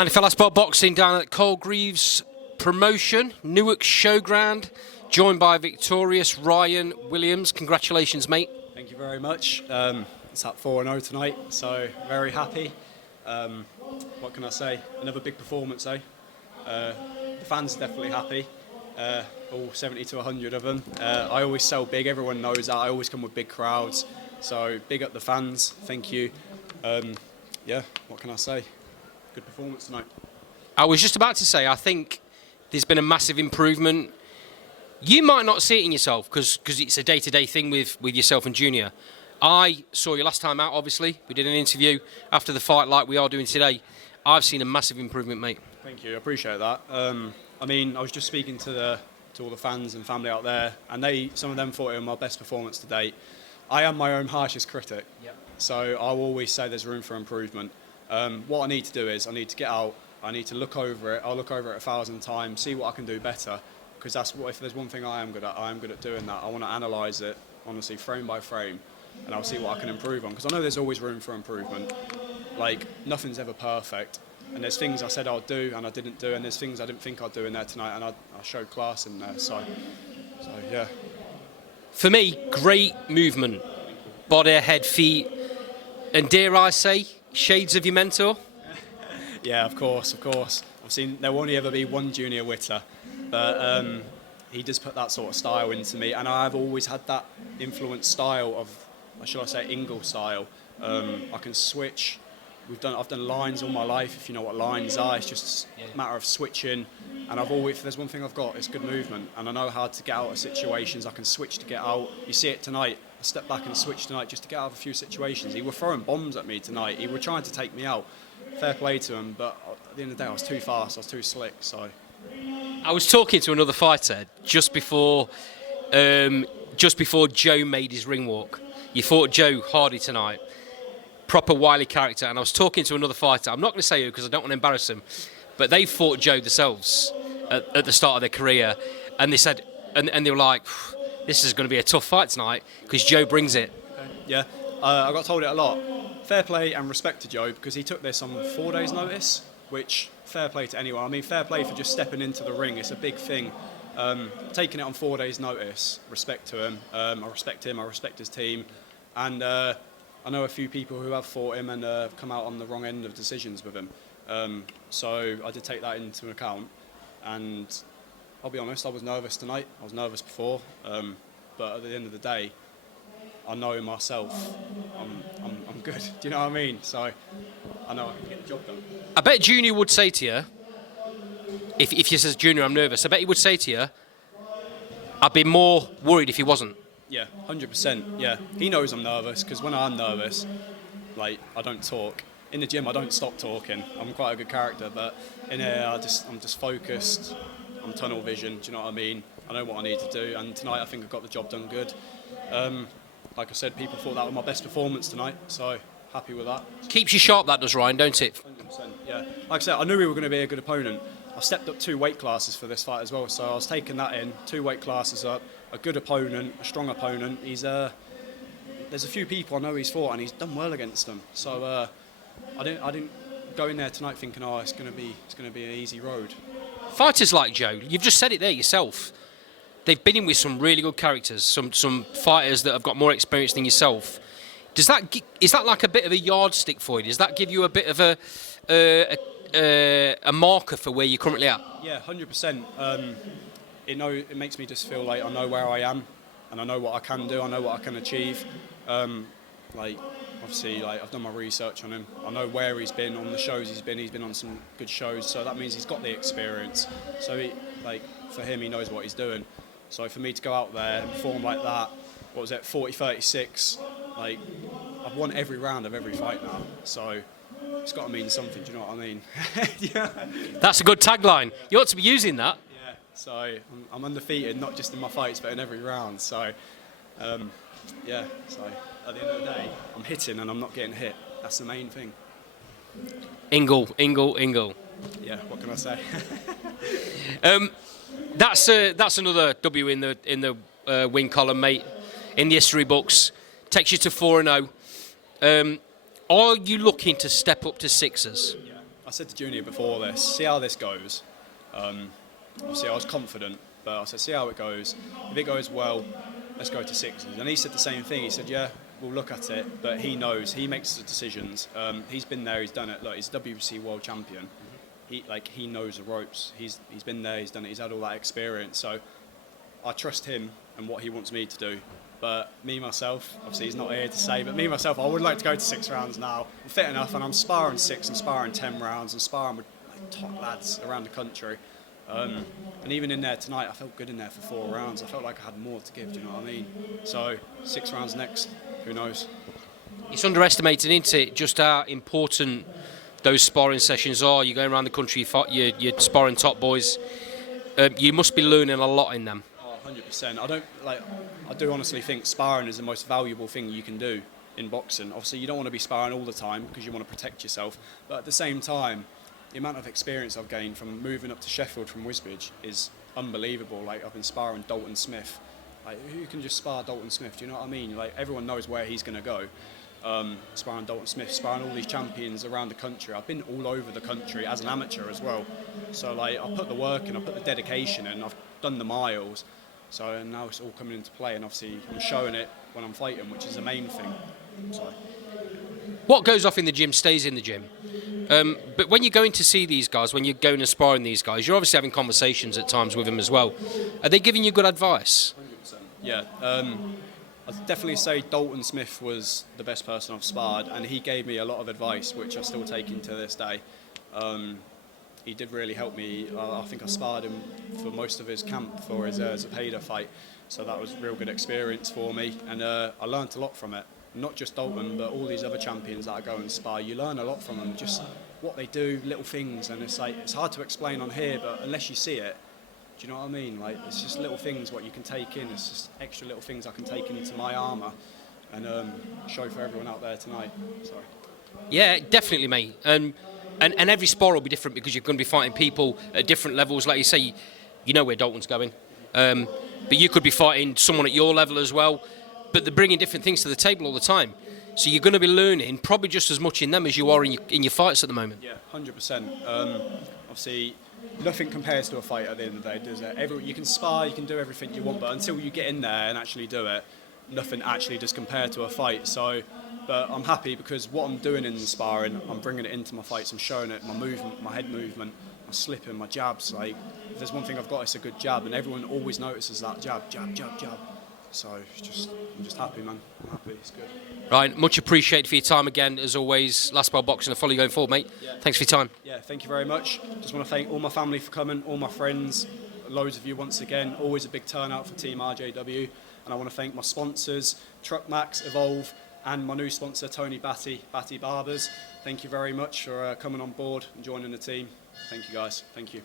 And fellas spot boxing down at Carl Greaves promotion, Newark Showground, joined by victorious Ryan Williams. Congratulations, mate. Thank you very much. It's at 4-0 tonight, so very happy. What can I say? Another big performance, eh? The fans are definitely happy. All 70 to 100 of them. I always sell big, everyone knows that. I always come with big crowds. So big up the fans, thank you. Yeah, what can I say? Good performance tonight. I was just about to say, I think there's been a massive improvement. You might not see it in yourself because it's a day-to-day thing with yourself and Junior. I saw you last time out, obviously. We did an interview after the fight like we are doing today. I've seen a massive improvement, mate. Thank you, I appreciate that. I mean, I was just speaking to all the fans and family out there, and some of them thought it was my best performance to date. I am my own harshest critic, so I will always say there's room for improvement. What I need to do is I need to get out, I need to look over it. I'll look over it 1,000 times, see what I can do better, because if there's one thing I am good at doing that. I want to analyse it, honestly, frame by frame, and I'll see what I can improve on, because I know there's always room for improvement. Like, nothing's ever perfect, and there's things I said I'd do and I didn't do, and there's things I didn't think I'd do in there tonight, and I showed class in there, so yeah. For me, great movement. Body, head, feet, and dare I say, shades of your mentor? Yeah, of course. I've seen there will only ever be one Junior Witter, but he does put that sort of style into me, and I've always had that influence style of, shall I say, Ingle style. I can switch. I've done lines all my life, if you know what lines are. It's just a matter of switching, and if there's one thing I've got, it's good movement, and I know how to get out of situations. I can switch to get out. You see it tonight. I stepped back and switched tonight just to get out of a few situations. He were throwing bombs at me tonight. He were trying to take me out. Fair play to him, but at the end of the day, I was too fast. I was too slick. So I was talking to another fighter just before Joe made his ring walk. You fought Joe Hardy tonight. Proper wily character, and I was talking to another fighter. I'm not going to say who because I don't want to embarrass him, but they fought Joe themselves at the start of their career, and they said, and they were like, "This is going to be a tough fight tonight because Joe brings it." Yeah, I got told it a lot. Fair play and respect to Joe, because he took this on 4 days' notice, which fair play to anyone. I mean, fair play for just stepping into the ring. It's a big thing. Taking it on 4 days' notice, respect to him. I respect him. I respect his team, and. I know a few people who have fought him and have come out on the wrong end of decisions with him. So I did take that into account. And I'll be honest, I was nervous tonight. I was nervous before. But at the end of the day, I know myself. I'm good. Do you know what I mean? So I know I can get the job done. I bet Junior would say to you, if you says, Junior, I'm nervous, I bet he would say to you, I'd be more worried if he wasn't. Yeah, 100%. Yeah, he knows I'm nervous, because when I'm nervous, like, I don't talk. In the gym, I don't stop talking. I'm quite a good character, but in here, I'm just focused. I'm tunnel vision. Do you know what I mean? I know what I need to do, and tonight I think I got the job done good. Like I said, people thought that was my best performance tonight, so happy with that. Keeps you sharp, that does, Ryan, don't it? 100%. Yeah. Like I said, I knew we were going to be a good opponent. I stepped up 2 weight classes for this fight as well, so I was taking that in, 2 weight classes up. A good opponent, a strong opponent. There's a few people I know he's fought, and he's done well against them. So I didn't go in there tonight thinking, oh, it's going to be an easy road. Fighters like Joe, you've just said it there yourself. They've been in with some really good characters, some fighters that have got more experience than yourself. Is that like a bit of a yardstick for you? Does that give you a bit of a marker for where you're currently at? Yeah, 100%. It makes me just feel like I know where I am, and I know what I can do. I know what I can achieve. Obviously, I've done my research on him. I know where he's been on the shows he's been. He's been on some good shows, so that means he's got the experience. So for him, he knows what he's doing. So for me to go out there and perform like that, 40-36, I've won every round of every fight now. So it's got to mean something. Do you know what I mean? Yeah. That's a good tagline. You ought to be using that. So I'm undefeated, not just in my fights, but in every round. So, yeah. So at the end of the day, I'm hitting and I'm not getting hit. That's the main thing. Ingle. Yeah. What can I say? That's another W in the win column, mate. In the history books, takes you to 4-0. Are you looking to step up to 6s? Yeah. I said to Junior before this, see how this goes. Obviously, I was confident, but I said, see how it goes. If it goes well, let's go to sixes. And he said the same thing. He said, yeah, we'll look at it, but he knows, he makes the decisions. He's been there, he's done it. Look, he's WBC world champion. He knows the ropes. He's been there, he's done it, he's had all that experience. So I trust him and what he wants me to do. But me, myself, obviously he's not here to say, but me, myself, I would like to go to 6 rounds now. I'm fit enough and I'm sparring 6 and sparring 10 rounds and sparring with top lads around the country. And even in there tonight, I felt good in there for 4 rounds. I felt like I had more to give, do you know what I mean? So 6 rounds next, who knows? It's underestimated, isn't it, just how important those sparring sessions are. You're going around the country, you're sparring top boys. You must be learning a lot in them. 100%. I do honestly think sparring is the most valuable thing you can do in boxing. Obviously, you don't want to be sparring all the time because you want to protect yourself. But at the same time, the amount of experience I've gained from moving up to Sheffield from Wisbech is unbelievable. Like, I've been sparring Dalton Smith. Like, who can just spar Dalton Smith? Do you know what I mean? Like, everyone knows where he's going to go. Sparring Dalton Smith, sparring all these champions around the country. I've been all over the country as an amateur as well. So, like, I put the work in, I put the dedication in, I've done the miles. So and now it's all coming into play, and obviously I'm showing it when I'm fighting, which is the main thing. So. What goes off in the gym stays in the gym. But when you're going to see these guys, when you're going and sparring these guys, you're obviously having conversations at times with them as well. Are they giving you good advice? 100%. Yeah. I'd definitely say Dalton Smith was the best person I've sparred, and he gave me a lot of advice, which I still take into this day. He did really help me. I think I sparred him for most of his camp for his Zepeda fight, so that was a real good experience for me, and I learnt a lot from it. Not just Dalton, but all these other champions that I go and spar. You learn a lot from them, just what they do, little things, and it's like it's hard to explain on here, but unless you see it, do you know what I mean? Like, it's just little things what you can take in. It's just extra little things I can take into my armour and show for everyone out there tonight. Sorry. Yeah, definitely, mate. And every spar will be different because you're going to be fighting people at different levels. Like you say, you know where Dalton's going. But you could be fighting someone at your level as well. But they're bringing different things to the table all the time. So you're going to be learning probably just as much in them as you are in your fights at the moment. Yeah, 100%. Obviously, nothing compares to a fight at the end of the day, does it? You can spar, you can do everything you want, but until you get in there and actually do it, nothing actually does compare to a fight. So. But I'm happy because what I'm doing in the sparring, I'm bringing it into my fights. I'm showing it, my movement, my head movement, my slipping, my jabs. Like, if there's one thing I've got, it's a good jab, and everyone always notices that jab. So I'm just happy, man. I'm happy. It's good. Ryan, much appreciated for your time again, as always. Last Bar Boxing, I'll follow you going forward, mate. Yeah. Thanks for your time. Yeah, thank you very much. Just want to thank all my family for coming, all my friends, loads of you once again. Always a big turnout for Team RJW, and I want to thank my sponsors, Truck Max, Evolve, and my new sponsor, Tony Batty Barbers. Thank you very much for coming on board and joining the team. Thank you, guys. Thank you.